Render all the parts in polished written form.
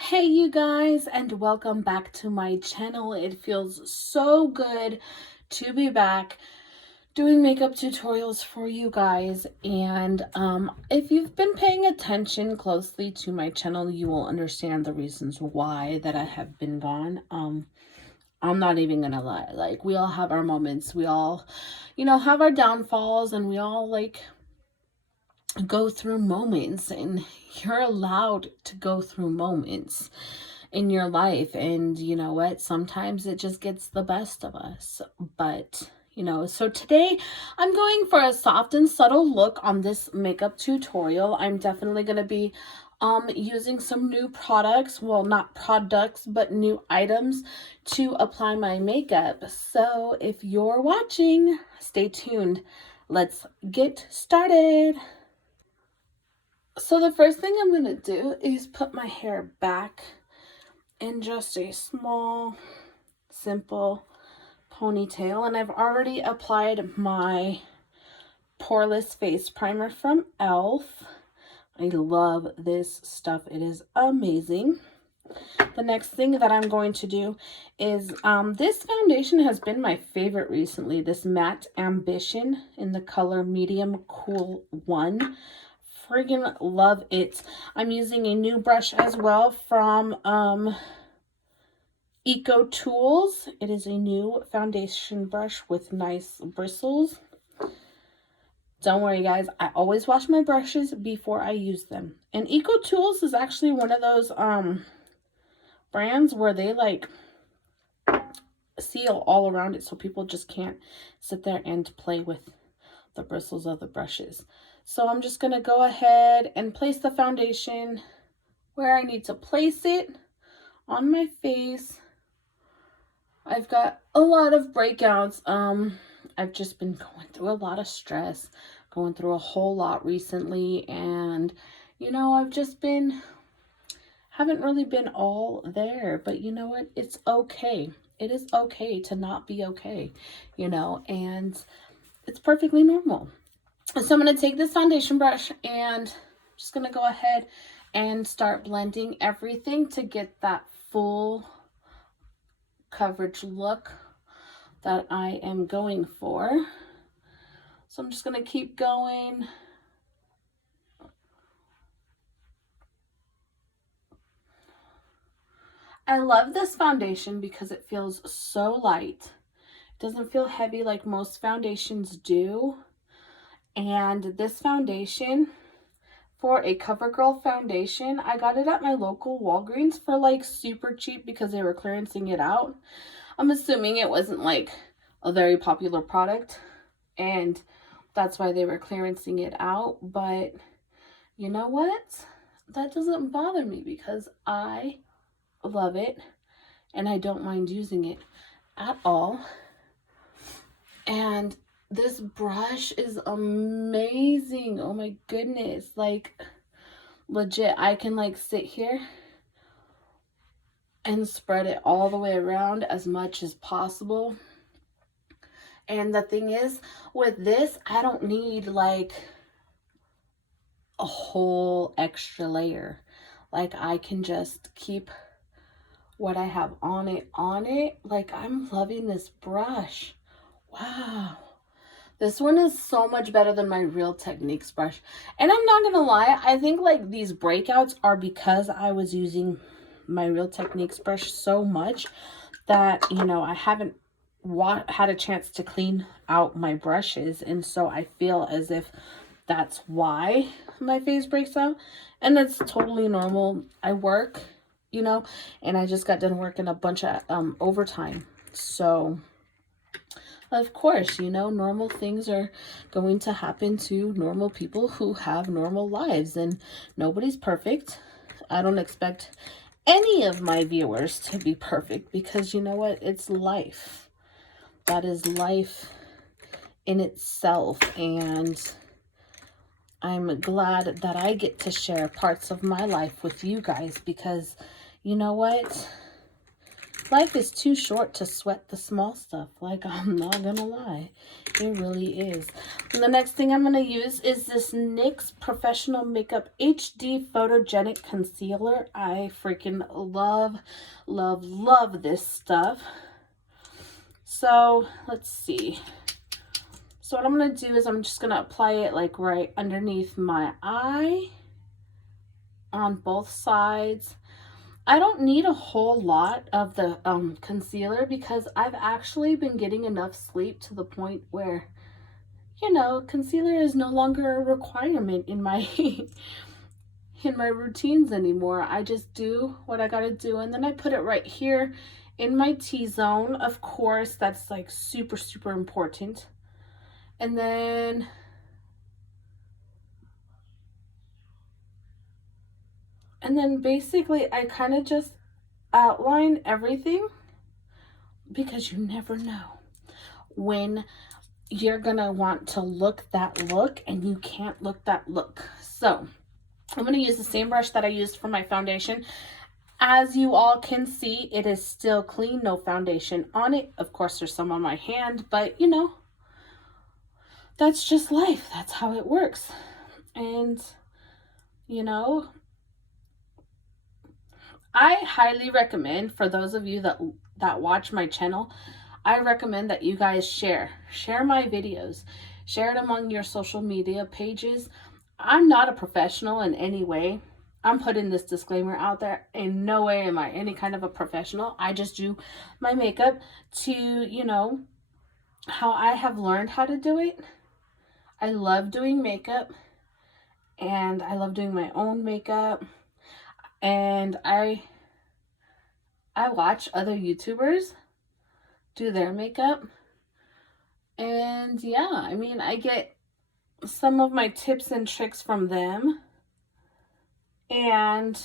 Hey you guys, and welcome back to my channel. It feels so good to be back doing makeup tutorials for you guys. And if you've been paying attention closely to my channel, you will understand the reasons why that I have been gone. I'm not even gonna lie, like, we all have our moments. We all, have our downfalls, and we all go through moments, and you're allowed to go through moments in your life. And you know what, sometimes it just gets the best of us. But so today I'm going for a soft and subtle look on this makeup tutorial. I'm definitely going to be using some new products, well, not products, but new items to apply my makeup. So if you're watching, stay tuned. Let's get started. So the first thing I'm going to do is put my hair back in just a small, simple ponytail. And I've already applied my Poreless Face Primer from e.l.f. I love this stuff. It is amazing. The next thing that I'm going to do is, this foundation has been my favorite recently. This Matte Ambition in the color Medium Cool 1. Friggin' love it. I'm using a new brush as well from Eco Tools. It is a new foundation brush with nice bristles. Don't worry guys, I always wash my brushes before I use them. And Eco Tools is actually one of those brands where they like seal all around it, so people just can't sit there and play with the bristles of the brushes. So I'm just going to go ahead and place the foundation where I need to place it on my face. I've got a lot of breakouts. I've just been going through a lot of stress, going through a whole lot recently, and I've just haven't really been all there. But you know what? It's okay. It is okay to not be okay, and it's perfectly normal. So I'm going to take this foundation brush and just going to go ahead and start blending everything to get that full coverage look that I am going for. So I'm just going to keep going. I love this foundation because it feels so light. It doesn't feel heavy like most foundations do. And this foundation, for a CoverGirl foundation, I got it at my local Walgreens for like super cheap because they were clearancing it out. I'm assuming it wasn't like a very popular product, and that's why they were clearancing it out. But you know what? That doesn't bother me because I love it and I don't mind using it at all. And this brush is amazing. Oh my goodness. Like, legit, I can like sit here and spread it all the way around as much as possible. And the thing is, with this, I don't need like a whole extra layer. Like, I can just keep what I have on it. Like, I'm loving this brush. Wow. This one is so much better than my Real Techniques brush. And I'm not gonna lie, I think like these breakouts are because I was using my Real Techniques brush so much that, I haven't had a chance to clean out my brushes. And so I feel as if that's why my face breaks out. And that's totally normal. I work, and I just got done working a bunch of overtime. So of course, normal things are going to happen to normal people who have normal lives, and nobody's perfect. I don't expect any of my viewers to be perfect because you know what? It's life. That is life in itself, and I'm glad that I get to share parts of my life with you guys because you know what? Life is too short to sweat the small stuff. Like, I'm not gonna lie. It really is. And the next thing I'm gonna use is this NYX Professional Makeup HD Photogenic Concealer. I freaking love, love, love this stuff. So, let's see. So what I'm going to do is I'm just going to apply it like right underneath my eye on both sides. I don't need a whole lot of the concealer because I've actually been getting enough sleep to the point where, you know, concealer is no longer a requirement in my in my routines anymore. I just do what I got to do, and then I put it right here in my T-zone. Of course, that's like super, super important. And then basically I kind of just outline everything, because you never know when you're gonna want to look that look and you can't look that look. So I'm gonna use the same brush that I used for my foundation. As you all can see, it is still clean, no foundation on it. Of course, there's some on my hand, but you know, that's just life. That's how it works. And you know, I highly recommend, for those of you that watch my channel, I recommend that you guys share my videos, share it among your social media pages. I'm not a professional in any way. I'm putting this disclaimer out there. In no way am I any kind of a professional. I just do my makeup to, you know, how I have learned how to do it. I love doing makeup, and I love doing my own makeup, and I watch other YouTubers do their makeup, and yeah, I mean, I get some of my tips and tricks from them. And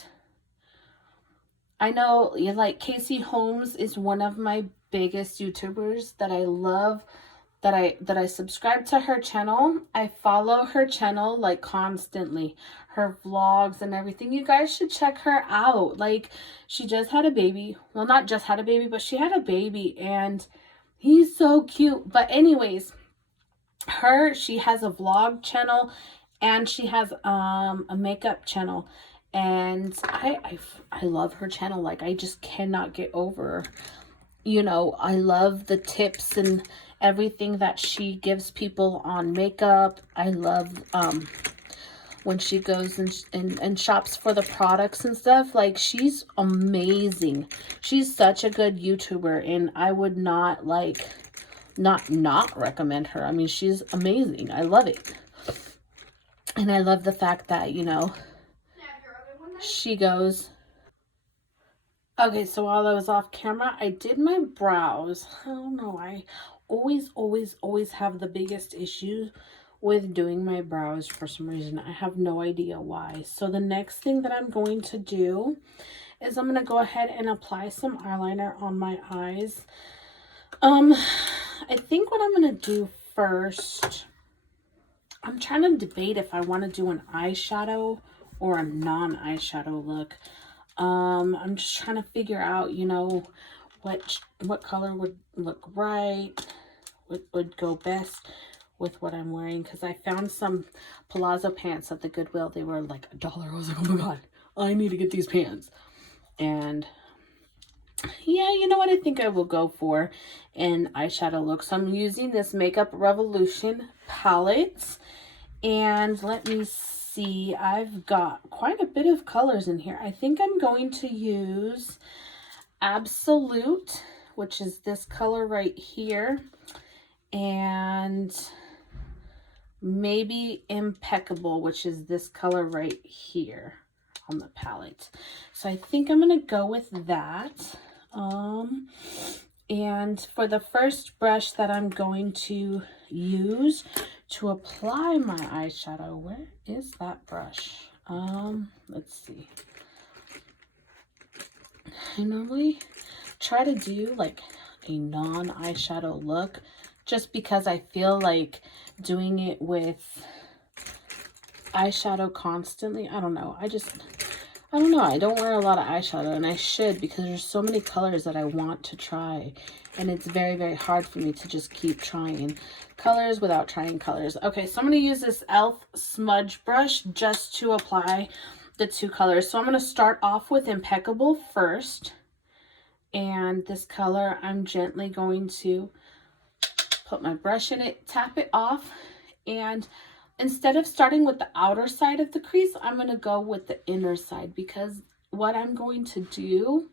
I know, like, Casey Holmes is one of my biggest YouTubers that I love, that I subscribe to her channel. I follow her channel like constantly, her vlogs and everything. You guys should check her out. Like, she just had a baby. Well, not just had a baby, but she had a baby, and he's so cute. But anyways, she has a vlog channel, and she has a makeup channel, and I love her channel. Like, I just cannot get over, you know, I love the tips and everything that she gives people on makeup. I love when she goes and shops for the products and stuff. Like, she's amazing. She's such a good YouTuber, and I would not like not recommend her. I mean, she's amazing. I love it. And I love the fact that, you know, she goes... Okay, so while I was off camera, I did my brows. I don't know, I always have the biggest issue with doing my brows for some reason. I have no idea why. So the next thing that I'm going to do is I'm going to go ahead and apply some eyeliner on my eyes. I think what I'm going to do first, I'm trying to debate if I want to do an eyeshadow or a non-eyeshadow look. I'm just trying to figure out, you know, what color would look right, what would go best with what I'm wearing, because I found some palazzo pants at the Goodwill. They were like $1. I was like, oh my god, I need to get these pants. And yeah, you know what, I think I will go for an eyeshadow look. So I'm using this Makeup Revolution palette, and let me see, I've got quite a bit of colors in here. I think I'm going to use Absolute, which is this color right here, and maybe Impeccable, which is this color right here on the palette. So I think I'm going to go with that. And for the first brush that I'm going to use to apply my eyeshadow, where is that brush? Let's see. I normally try to do like a non-eyeshadow look, just because I feel like doing it with eyeshadow constantly, I don't know, I don't know. I don't wear a lot of eyeshadow, and I should, because there's so many colors that I want to try. And it's very, very hard for me to just keep trying colors without trying colors. Okay, so I'm going to use this e.l.f. smudge brush just to apply the two colors. So I'm going to start off with Impeccable first. And this color, I'm gently going to put my brush in it, tap it off, and instead of starting with the outer side of the crease, I'm going to go with the inner side, because what I'm going to do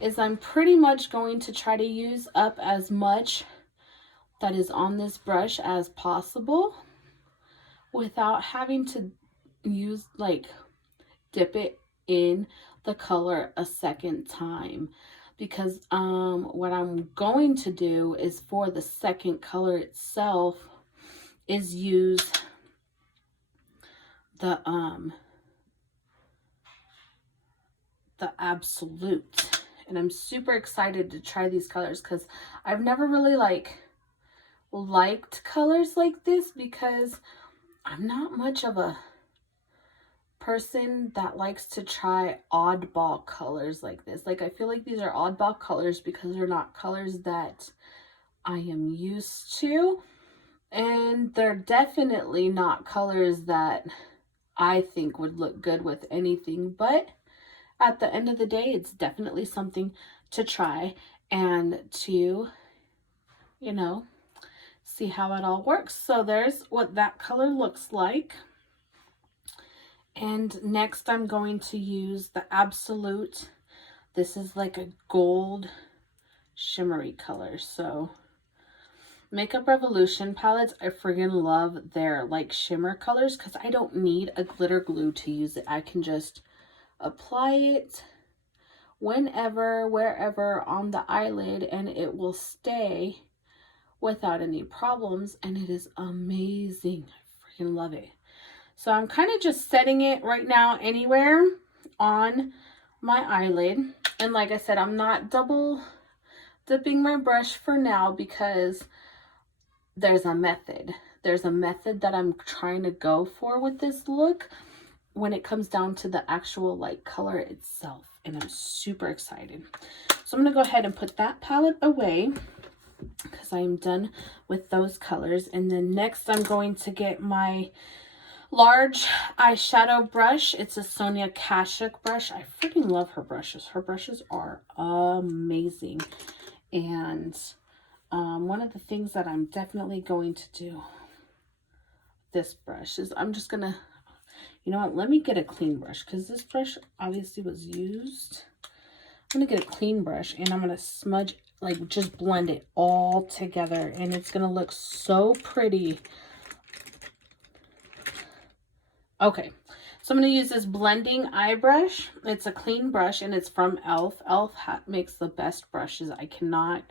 is I'm pretty much going to try to use up as much that is on this brush as possible without having to use, like, dip it in the color a second time. Because what I'm going to do is, for the second color itself, is use the Absolute. And I'm super excited to try these colors, because I've never really liked colors like this, because I'm not much of a person that likes to try oddball colors like this. Like, I feel like these are oddball colors because they're not colors that I am used to, and they're definitely not colors that I think would look good with anything. But at the end of the day, it's definitely something to try and to, you know, see how it all works. So there's what that color looks like. And next I'm going to use the Absolute. This is like a gold shimmery color. So Makeup Revolution palettes, I friggin' love their like shimmer colors, because I don't need a glitter glue to use it. I can just apply it whenever, wherever on the eyelid, and it will stay without any problems, and it is amazing. I freaking love it. So I'm kind of just setting it right now anywhere on my eyelid. And like I said, I'm not double dipping my brush for now, because there's a method. There's a method that I'm trying to go for with this look when it comes down to the actual like color itself. And I'm super excited. So I'm going to go ahead and put that palette away, because I'm done with those colors. And then next I'm going to get my large eyeshadow brush. It's a Sonia Kashuk brush. I freaking love her brushes. Her brushes are amazing. And one of the things that I'm definitely going to do with this brush is I'm just gonna, you know what, let me get a clean brush, because this brush obviously was used. I'm gonna get a clean brush, and I'm gonna smudge, like just blend it all together, and it's gonna look so pretty. Okay, so I'm going to use this blending eye brush. It's a clean brush, and it's from e.l.f. e.l.f. makes the best brushes. I cannot,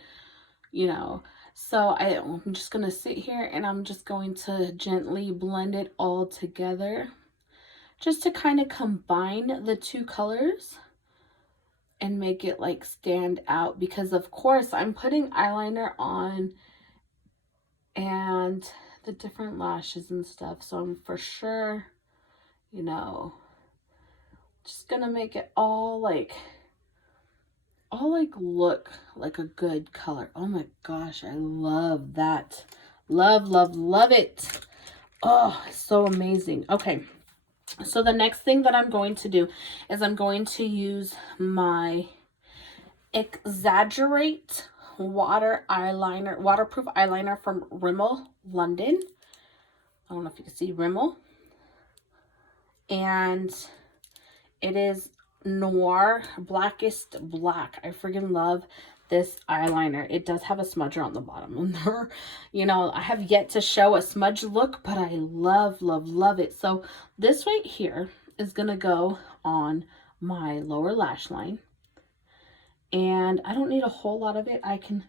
you know. So I'm just going to sit here, and I'm just going to gently blend it all together, just to kind of combine the two colors and make it like stand out. Because of course I'm putting eyeliner on and the different lashes and stuff. So I'm for sure, you know, just gonna make it all like look like a good color. Oh my gosh, I love that. Love, love, love it. Oh, so amazing. Okay, so the next thing that I'm going to do is I'm going to use my Exaggerate waterproof eyeliner from Rimmel London. I don't know if you can see Rimmel. And it is Noir Blackest Black. I freaking love this eyeliner. It does have a smudger on the bottom. You know, I have yet to show a smudge look, but I love, love, love it. So this right here is going to go on my lower lash line. And I don't need a whole lot of it. I can,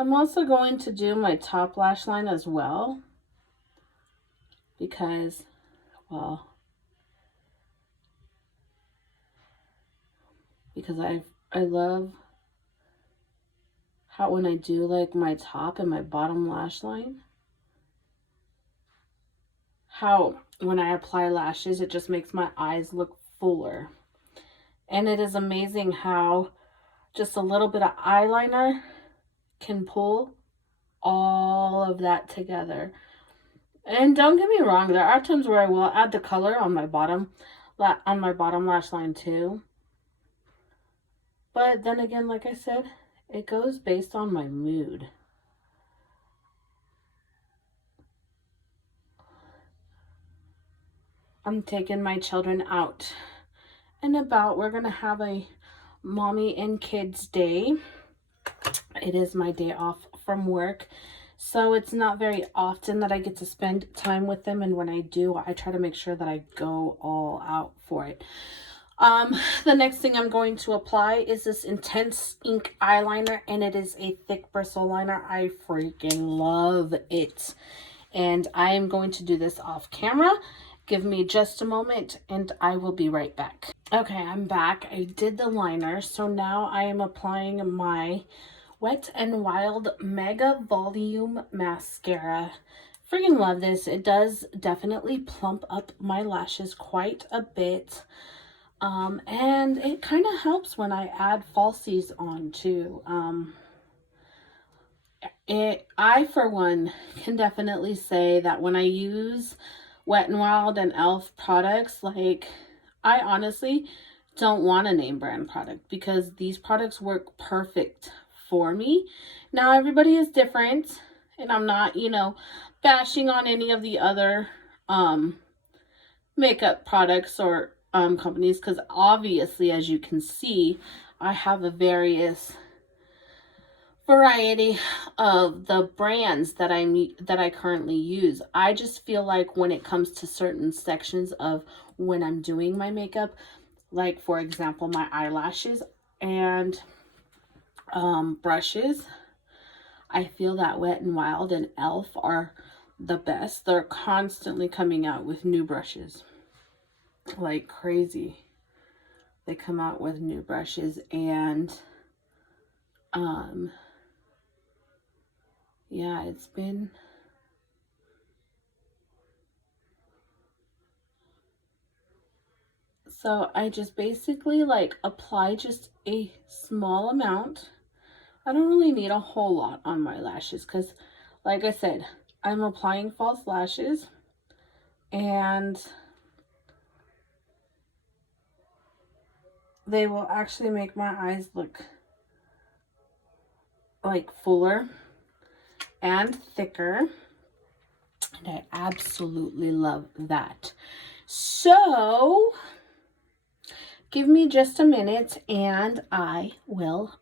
I'm also going to do my top lash line as well, because well, because I love how when I do like my top and my bottom lash line, how when I apply lashes, it just makes my eyes look fuller. And it is amazing how just a little bit of eyeliner can pull all of that together. And don't get me wrong, there are times where I will add the color on my bottom lash line too. But then again, like I said, it goes based on my mood. I'm taking my children out and about. We're gonna have a mommy and kids day. It is my day off from work, so it's not very often that I get to spend time with them, and when I do, I try to make sure that I go all out for it. The next thing I'm going to apply is this Intense Ink eyeliner, and it is a thick bristle liner. I freaking love it, and I am going to do this off camera. Give me just a moment and I will be right back. Okay, I'm back. I did the liner, so now I am applying my Wet n Wild Mega Volume Mascara. Freaking love this. It does definitely plump up my lashes quite a bit. And it kind of helps when I add falsies on too. I, for one, can definitely say that when I use Wet n Wild and e.l.f. products, like, I honestly don't want a name brand product because these products work perfect for me. Now, everybody is different, and I'm not, bashing on any of the other makeup products or companies, because obviously, as you can see, I have a variety of the brands that I currently use. I just feel like when it comes to certain sections of when I'm doing my makeup, like for example my eyelashes and brushes, I feel that Wet n Wild and e.l.f. are the best. They're constantly coming out with new brushes like crazy. They come out with new brushes, and yeah, it's been so I just basically like apply just a small amount. I don't really need a whole lot on my lashes because, like I said, I'm applying false lashes, and they will actually make my eyes look like fuller and thicker, and I absolutely love that. So give me just a minute and I will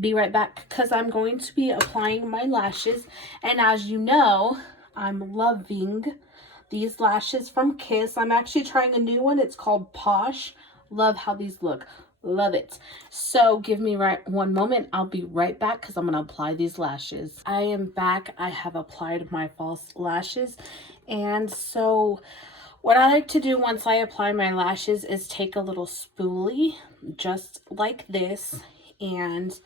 be right back, because I'm going to be applying my lashes. And as you know, I'm loving these lashes from Kiss. I'm actually trying a new one. It's called Posh. Love how these look. Love it. So give me one moment. I'll be right back because I'm going to apply these lashes. I am back. I have applied my false lashes. And so what I like to do once I apply my lashes is take a little spoolie just like this, and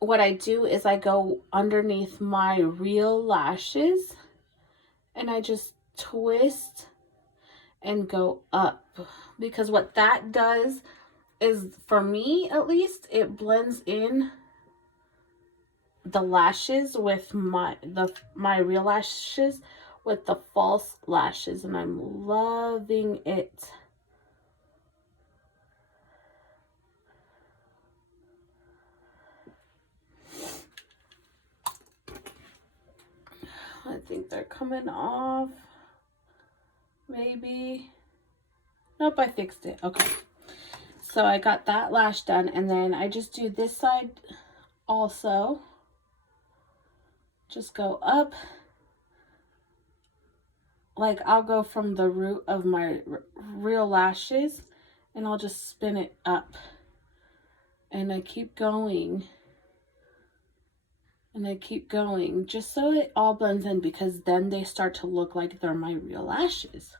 what I do is I go underneath my real lashes and I just twist and go up, because what that does is, for me at least, it blends in the lashes with my real lashes with the false lashes, and I'm loving it. I think they're coming off. Maybe. Nope, I fixed it. Okay. So I got that lash done, and then I just do this side also. Just go up. Like, I'll go from the root of my real lashes, and I'll just spin it up. And I keep going. And I keep going just so it all blends in, because then they start to look like they're my real lashes.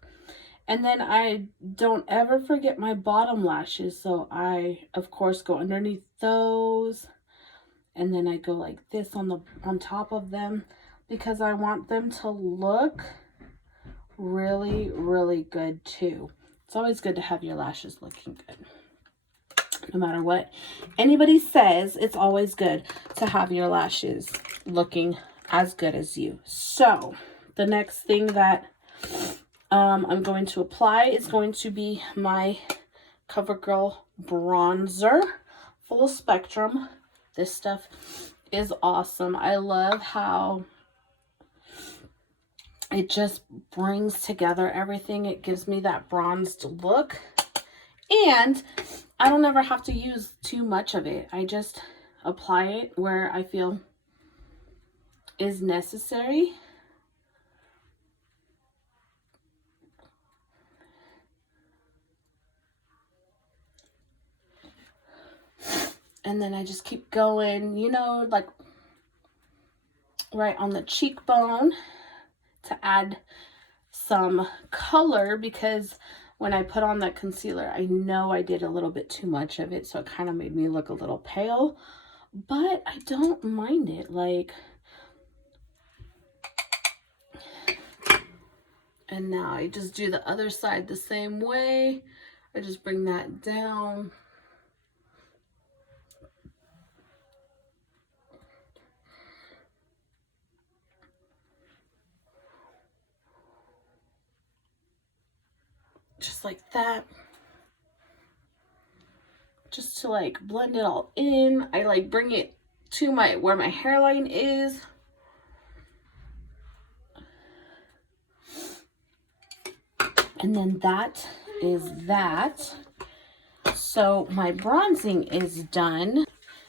And then I don't ever forget my bottom lashes. So I, of course, go underneath those. And then I go like this on top of them because I want them to look really, really good too. It's always good to have your lashes looking good. No matter what anybody says, it's always good to have your lashes looking as good as you. So the next thing that I'm going to apply is going to be my CoverGirl bronzer, full spectrum. This stuff is awesome. I love how it just brings together everything. It gives me that bronzed look. And I don't ever have to use too much of it. I just apply it where I feel is necessary. And then I just keep going, you know, like right on the cheekbone to add some color, because when I put on that concealer, I know I did a little bit too much of it, so it kind of made me look a little pale, but I don't mind it. Like, and now I just do the other side the same way. I just bring that down. Just like that. Just to like blend it all in. I like bring it to where my hairline is. And then that is that. So my bronzing is done.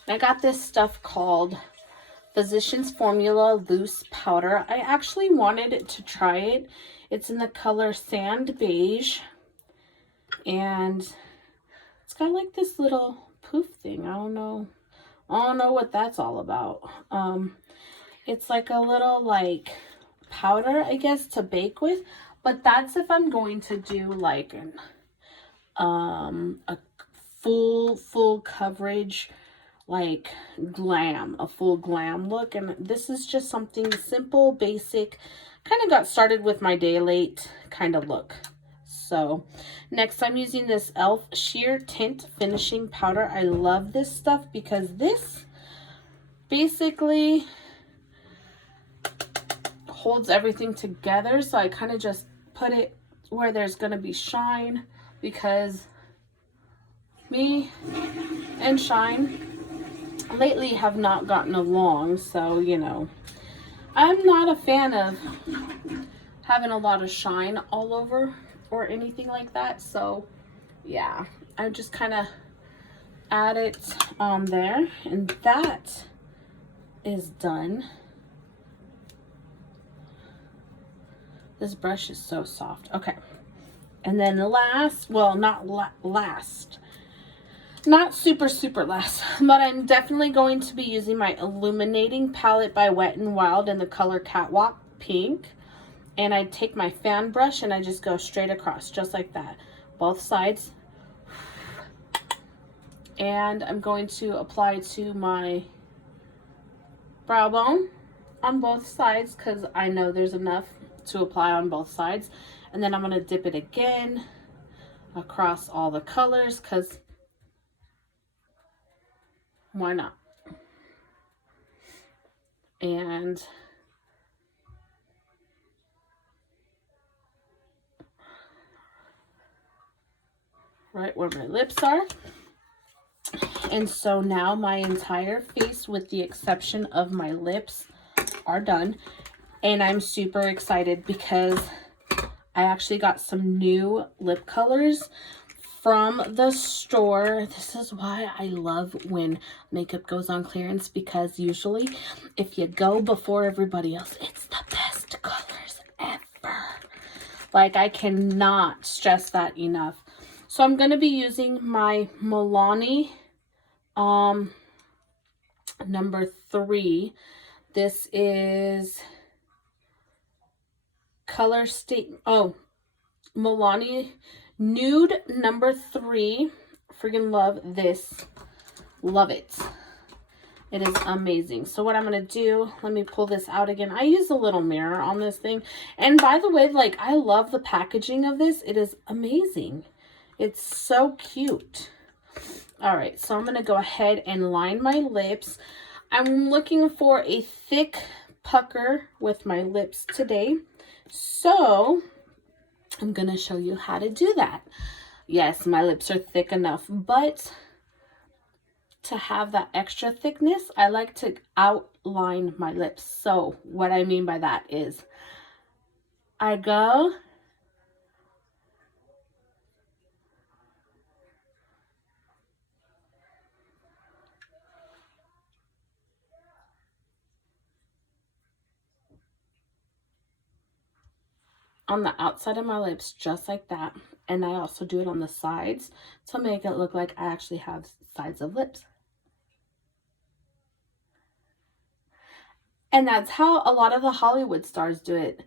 I got this stuff called Physicians Formula Loose Powder. I actually wanted to try it. It's in the color Sand Beige. And it's got like this little poof thing. I don't know what that's all about. It's like a little like powder, I guess, to bake with. But that's if I'm going to do like a full coverage, like a full glam look. And this is just something simple, basic, kind of got started with my day late kind of look. So next I'm using this e.l.f. Sheer Tint Finishing Powder. I love this stuff because this basically holds everything together. So I kind of just put it where there's going to be shine, because me and shine lately have not gotten along. So, you know, I'm not a fan of having a lot of shine all over or anything like that. So yeah, I just kind of add it on there, and that is done. This brush is so soft. Okay. And then the last, well, not super last, but I'm definitely going to be using my illuminating palette by Wet n Wild in the color Catwalk Pink. And I take my fan brush and I just go straight across, just like that, both sides. And I'm going to apply to my brow bone on both sides, because I know there's enough to apply on both sides. And then I'm going to dip it again across all the colors, because why not? And right where my lips are. And so now my entire face, with the exception of my lips, are done. And I'm super excited because I actually got some new lip colors from the store. This is why I love when makeup goes on clearance, because usually if you go before everybody else, it's the best colors ever. Like, I cannot stress that enough. So I'm going to be using my Milani number 3. This is Color State. Oh, Milani Nude number 3. Freaking love this. Love it. It is amazing. So what I'm going to do, let me pull this out again. I use a little mirror on this thing. And by the way, like, I love the packaging of this. It is amazing. It's so cute. All right, so I'm going to go ahead and line my lips. I'm looking for a thick pucker with my lips today. So I'm going to show you how to do that. Yes, my lips are thick enough, but to have that extra thickness, I like to outline my lips. So what I mean by that is I go on the outside of my lips just like that. And I also do it on the sides to make it look like I actually have sides of lips. And that's how a lot of the Hollywood stars do it.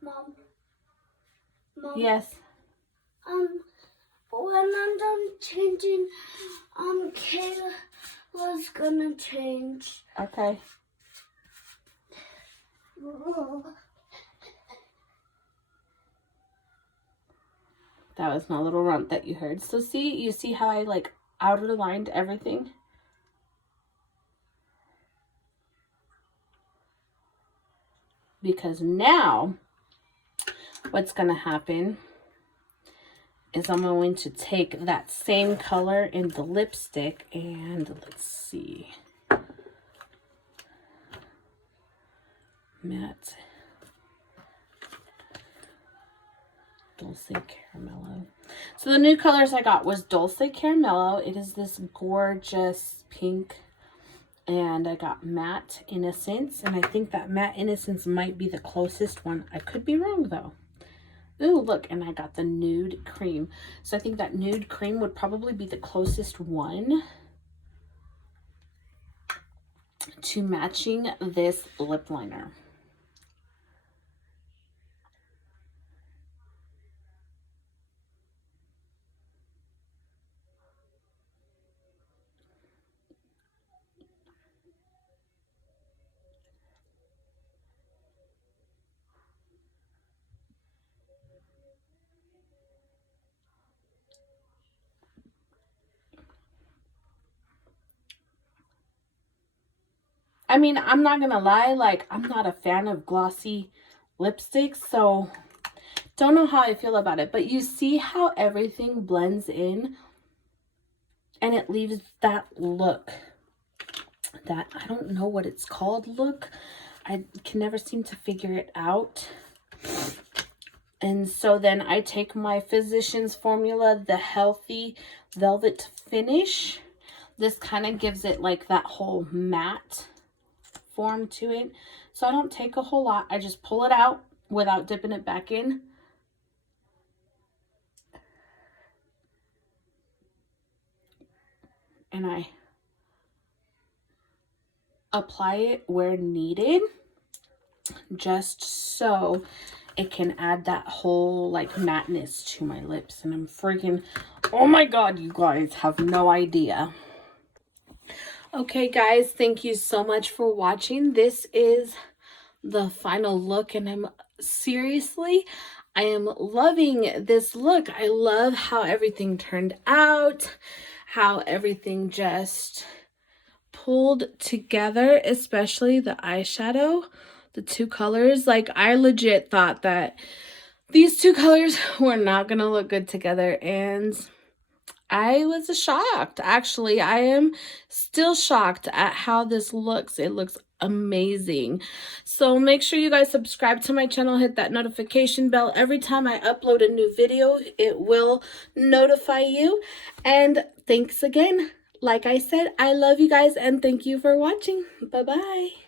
Mom. Yes. When I'm done changing, Kayla's gonna change. Okay. That was my little runt that you heard. So see, you see how I like outer lined everything? Because now what's going to happen is I'm going to take that same color in the lipstick and let's see. Matte Dulce Caramello. So the new colors I got was Dulce Caramello. It is this gorgeous pink. And I got Matte Innocence. And I think that Matte Innocence might be the closest one. I could be wrong though. Ooh, look. And I got the Nude Cream. So I think that Nude Cream would probably be the closest one to matching this lip liner. I mean, I'm not gonna lie, like, I'm not a fan of glossy lipsticks, so don't know how I feel about it. But you see how everything blends in and it leaves that look, that I don't know what it's called look. I can never seem to figure it out. And so then I take my Physicians Formula, the Healthy Velvet Finish. This kind of gives it like that whole matte form to it. So I don't take a whole lot. I just pull it out without dipping it back in. And I apply it where needed, just so it can add that whole like matteness to my lips. And I'm freaking, oh my god, you guys have no idea. Okay guys, thank you so much for watching. This is the final look, and I am loving this look. I love how everything turned out, how everything just pulled together, especially the eyeshadow, the two colors. Like, I legit thought that these two colors were not gonna look good together, and I was shocked. Actually, I am still shocked at how this looks. It looks amazing. So make sure you guys subscribe to my channel, hit that notification bell. Every time I upload a new video, it will notify you. And thanks again. Like I said, I love you guys and thank you for watching. Bye-bye.